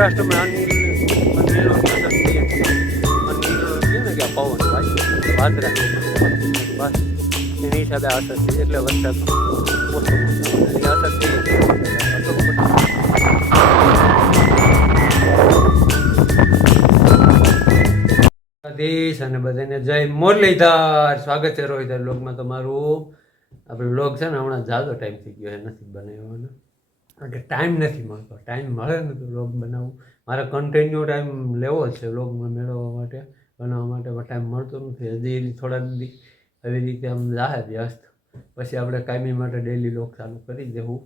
સૌરાષ્ટ્રમાં અનિલો અનિલ છે ને કે પવન ભાઈ વાદરા બસ એની હિસાબે અસર થઈ એટલે વરસાદ ઓછો એની અસર થઈ દેશ અને બધાને જય મુરલીધર. સ્વાગત છે રોહિતર વ્લોગમાં તમારું. આપણે વ્લોગ છે ને હમણાં જાજો ટાઈમ થઈ ગયો છે નથી બનાવવાનો, કારણ કે ટાઈમ નથી મળતો. ટાઈમ મળે ને તો વ્લોગ બનાવવું, મારે કન્ટિન્યુ ટાઈમ લેવો જ છે વ્લોગમાં મેળવવા માટે, બનાવવા માટે, પણ ટાઈમ મળતો નથી. હજી થોડાક દી આવી રીતે આમ જાહે વ્યસ્ત, પછી આપણે કાયમી માટે ડેઈલી વ્લોગ ચાલુ કરી દેવું.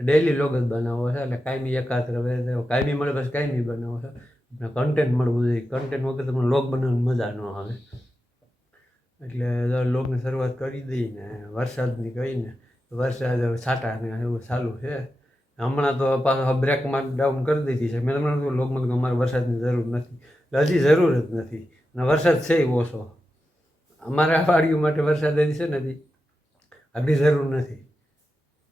ડેઈલી વ્લોગ જ બનાવવો છે એટલે કાયમી એકાત્ર કાયમી મળે પછી કાયમી બનાવો છે. કન્ટેન્ટ મળવું જોઈએ, કન્ટેન્ટ વગર તમને વ્લોગ બનાવવાની મજા ન આવે. એટલે વ્લોગની શરૂઆત કરી દઈને વરસાદની કહીને, વરસાદ છાંટાને એવું ચાલુ છે. હમણાં તો પાછો બ્રેકમાં ડાઉન કરી દીધી છે. મેં તમને વ્લોગમાં અમારે વરસાદની જરૂર નથી, હજી જરૂર જ નથી. અને વરસાદ છે ઓછો અમારા વાડીઓ માટે. વરસાદ હજી છે નથી, આગળ જરૂર નથી.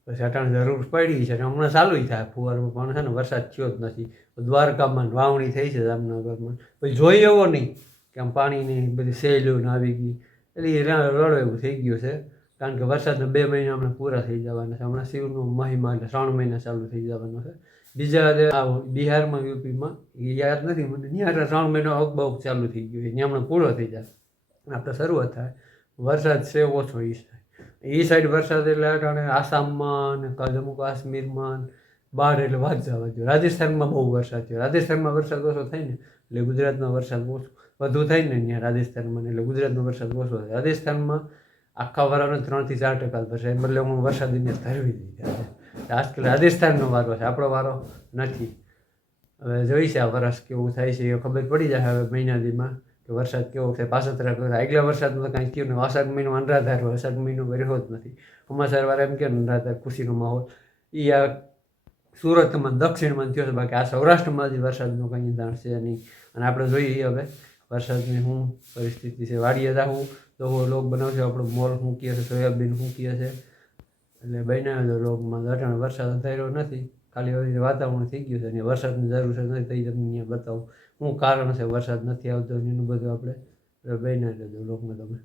પછી અટાણે જરૂર પડી છે, હમણાં ચાલુ થાય ફુવારમાં, પણ છે ને વરસાદ થયો જ નથી. દ્વારકામાં વાવણી થઈ છે જામનગરમાં, પછી જોઈ એવો નહીં કે આમ પાણીની બધી સહેલીઓને આવી ગઈ, એટલે રડો એવું થઈ ગયું છે. કારણ કે વરસાદના 2 મહિના હમણાં પૂરા થઈ જવાના છે. હમણાં શિવનો મહિમા એટલે 3 મહિના ચાલુ થઈ જવાનો છે. બીજા બિહારમાં યુપીમાં એ યાદ નથી મને, ત્યાં 3 મહિના અગબગ ચાલુ થઈ ગયું, ત્યાં હમણાં પૂરો થઈ જાય, આપણે શરૂઆત થાય. વરસાદ છે ઓછો એ સાઈડ વરસાદ એટલે અટાણે આસામમાં ને જમ્મુ કાશ્મીરમાં બહાર એટલે વાત જવા જોઈએ. રાજસ્થાનમાં બહુ વરસાદ થયો. રાજસ્થાનમાં વરસાદ ઓછો થાય ને એટલે ગુજરાતમાં વરસાદ વધુ થાય ને ત્યાં રાજસ્થાનમાં, એટલે ગુજરાતમાં વરસાદ ઓછો થાય. રાજસ્થાનમાં આખા વારાનો 3 થી 4% વરસાદ, બદલે હું વરસાદને ધરવી દીધા છે. આજકાલ રાજસ્થાનનો વારો છે, આપણો વારો નથી. હવે જોઈ છે આ વરસ કેવું થાય છે એ ખબર પડી જાય હવે મહિનાદીમાં કે વરસાદ કેવો થાય. પાછોતરા કરતા આગલા વરસાદમાં તો કાંઈ થયું ને. અષાઢ મહિનો અનરાધાર હોય, અષાઢ મહિનો વર્યો જ નથી. સમાચારવાળા એમ કે અનરાધાર ખુશીનો માહોલ એ આ સુરતમાં દક્ષિણમાં થયો છે, બાકી આ સૌરાષ્ટ્રમાં જ વરસાદનો કંઈ દાણ છે નહીં. અને આપણે જોઈએ હવે વરસાદની શું પરિસ્થિતિ છે. વાડીએ જાવું તો લોક બનાવશે આપણો મોલ શું કહે છે, સોયાબીન શું કહે છે, એટલે બનાવ્યો લોકમાં. અટાણે વરસાદ અંધાર્યો નથી, ખાલી હવે વાતાવરણ થઈ ગયું છે અને વરસાદની જરૂર છે નથી થઈ. તમને અહીંયા બતાવું શું કારણ છે વરસાદ નથી આવતો, એનું બધું આપણે બનાવી દેજો લોકમાં. તમે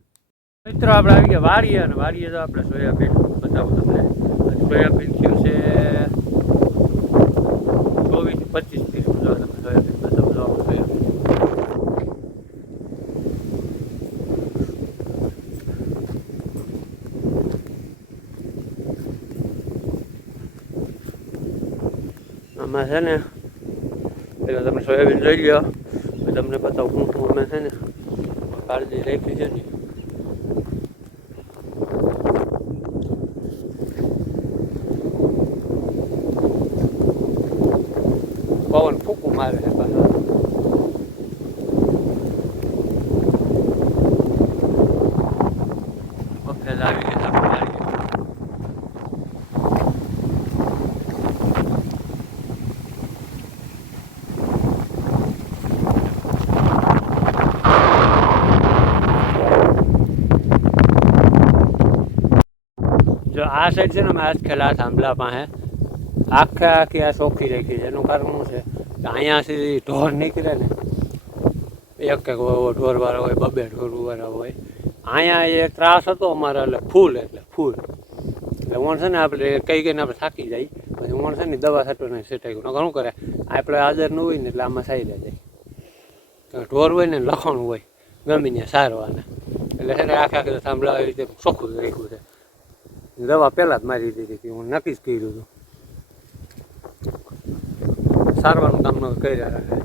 મિત્રો આપણે આવી ગયા વાડીએ, અને વાડીએ તો આપણે સોયાબીન બતાવું તમને. સોયાબીન થયું છે 24 થી 25 કિલો. તમે સોયાબીન બતાવું જો સોયાબીન આમાં છે ને. એટલે તમે સોયાબીન જોઈ લો, તમને બતાવું હું અમે છે ને કાળજી રાખી છે ને. પવન ફૂંકું મારે છે પાછળ. વખત આવી ગયા જો આ સાઈડ છે ને અમે આજકાલ આ થાંભલા પાસે આખી આ ચોખ્ખી રાખી છે. એનું કારણ શું છે કે અહીંયાથી ઢોર નીકળે ને, એક ઢોરવાળા હોય, 2 ઢોરવાળા હોય. અહીંયા એ ત્રાસ હતો અમારે, એટલે ફૂલ એટલે વણ છે ને આપણે કઈ કઈને આપણે થાકી જાય. પછી વણ છે ને દવા છાંટવાને સેટાઈ ગયું. ઘણું કરે આપણે આદર ન હોય ને એટલે આમાં સાઈ જાય. ઢોર હોય ને લખણ હોય ગમે ત્યાં સારવાના, એટલે છે ને આખા થાંભલા આવી રીતે ચોખ્ખું રાખ્યું છે. દવા પહેલાં જ મારી દીધી હતી, હું નક્કી જ કર્યું હતું. સારવાનું કામ ન કર્યા રાખે.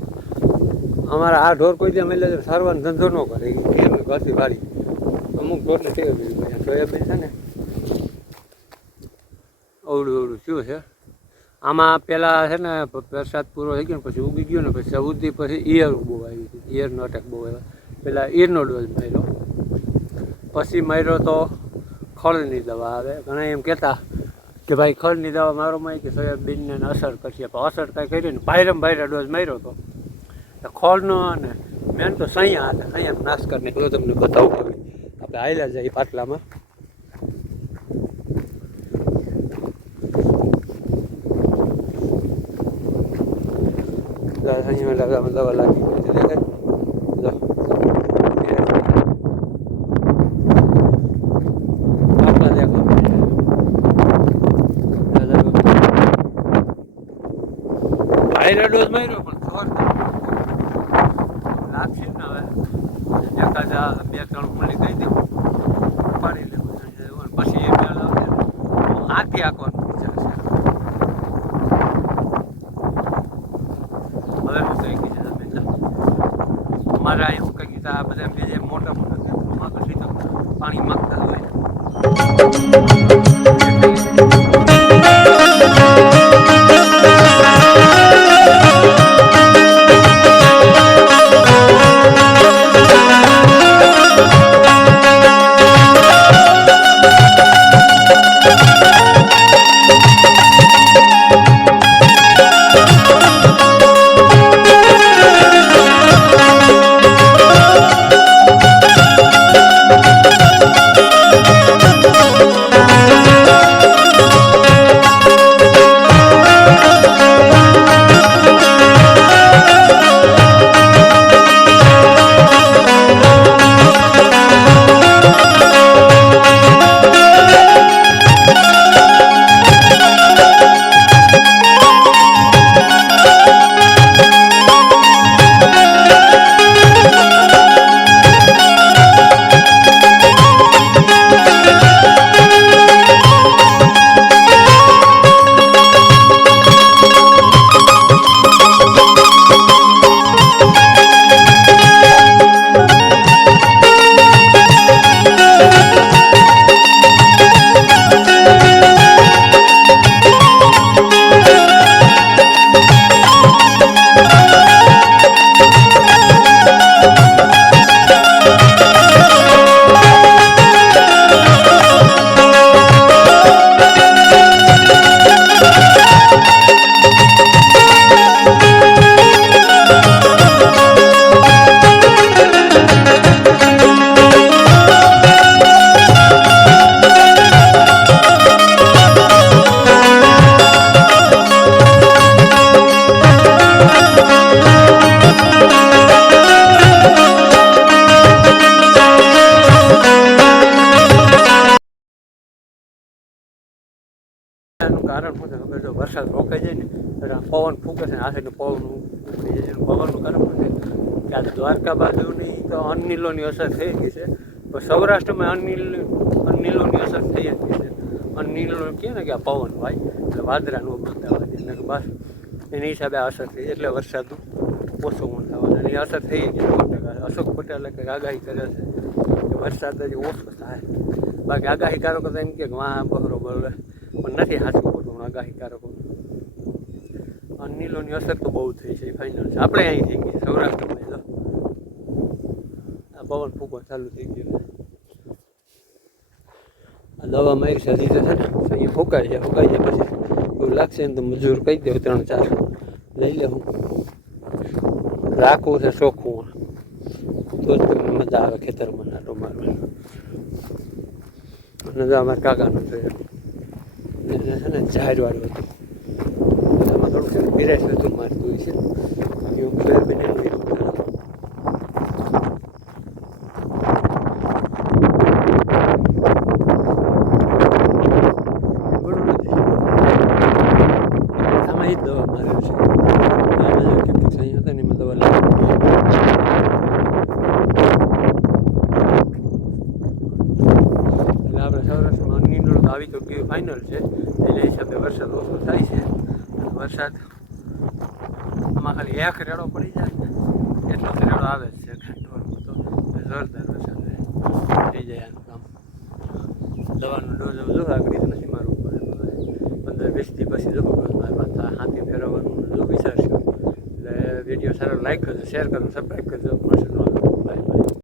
અમારા આ ઢોર કોઈ ત્યાં મેલે સારવાનો ધંધો ન કરે, એમની ઘરથી વાળી અમુક ઢોરને ટેવ દીધી. સોયાબીન છે ને અવડું થયું છે. આમાં પહેલાં છે ને વરસાદ પૂરો થઈ ગયો ને પછી ઉગી ગયો ને પછી સૌથી પછી ઈયર બહુ આવી હતી. ઈયરનો અટેક બહુ આવ્યો. પહેલાં ઈયરનો ડોઝ માર્યો, પછી માર્યો તો ખળની દવા આવે. ઘણા એમ કહેતા કે ભાઈ ખળની દવા મારોમાં કે સોયાબીનને અસર કરશે, પણ અસર કાંઈ કરી ને ભાઈરા ડોઝ માર્યો હતો. ખળનો અને મેન તો સૈયા હતા, સૈયા નાશ કરીને બધું તમને બતાવું. આપણે હાલ્યા જાય પાટલામાં. અહીંયા લગાવવામાં દવા લાગી ગઈ છે દેખાય જો આપણા દેખો ભાઈનો ડોઝ માર્યો પણ ખબર લાગશે ને હવે એકાદ બે ત્રણ ફૂલી કહી દઉં પાડી લેવું પછી એ હાથી આંકવાનું વિચારશે હવે હું કહી ગઈ છે તમે અમારા અહીં હું કહી ગયું આ બધા બીજે મોટા મોટા ક્ષેત્રોમાં કશી તો પાણી માગતા હોય કારણ શું છે ખબર જો વરસાદ રોકાઈ જાય ને એટલે પવન ફૂંકે છે આ સાઈડનું પવન ઉખડી જાય છે પવનનું કારણ શું છે કે આ દ્વારકા બાજુની તો અનિલોની અસર થઈ ગઈ છે તો સૌરાષ્ટ્રમાં અનિલોની અસર થઈ જ ગઈ છે અનિલો કહે ને કે આ પવન ભાઈ એટલે વાદરાનું બધા વાગે એટલે કે બસ એની હિસાબે આ અસર થઈ એટલે વરસાદ ઓછો થવાનો એની અસર થઈ ગઈ 100%. અશોક પટેલે કંઈક આગાહી કરે છે કે વરસાદ જ ઓછો થાય બાકી આગાહીકારકો તો એમ કે વાહ બરોબર પણ નથી સાચું ખોટું આગાહીકારકો અનિલોની અસર તો બહુ થઈ છે ફાઇનલ છે આપણે અહીં થઈ ગઈ સૌરાષ્ટ્રમાં જો આ પવન ફૂંકો ચાલુ થઈ ગયો આ દવા મારી છે હજી તો છે ને અહીં ફૂંકાઈ જાય પછી એવું લાગશે ને તો મજૂર કહી દઉં 3-4 લઈ લેવું રાખવું છે ચોખ્ખું તો જ તમને મજા આવે ખેતરમાં નાટો મારવાનું અને જો અમારા કાકાનું છે એને છે ને ઝાડવાળું હતું એમાં થોડુંક છે ને બિરાશ હતું મારતું હોય છે બાકી હું ઘર બનાવી આમાં એ જ દવા મારેલ છે આમાં કેટલીક સહી હતા ને એમાં દવા લાગી આપણે સૌરાષ્ટ્રમાં અનિલો આવી તો ગયું ફાઇનલ છે એટલે હિસાબે વરસાદ ઓછો થાય છે વરસાદ આમાં ખાલી એક રેડો પડી જાય ને એટલો રેડો આવે જ છે ઘંટોળમાં તો જોરદાર વરસાદ થઈ જાય આનું કામ દવાનો ડોઝ જો આગળ નથી મારવું પડે 15-20 દી પછી જો ડોઝ મારવા થાય હાથી ફેરવવાનું જો વિચારશું એટલે વિડીયો સારો લાઈક કરજો શેર કરજો સબસ્ક્રાઈબ કરજો મળશે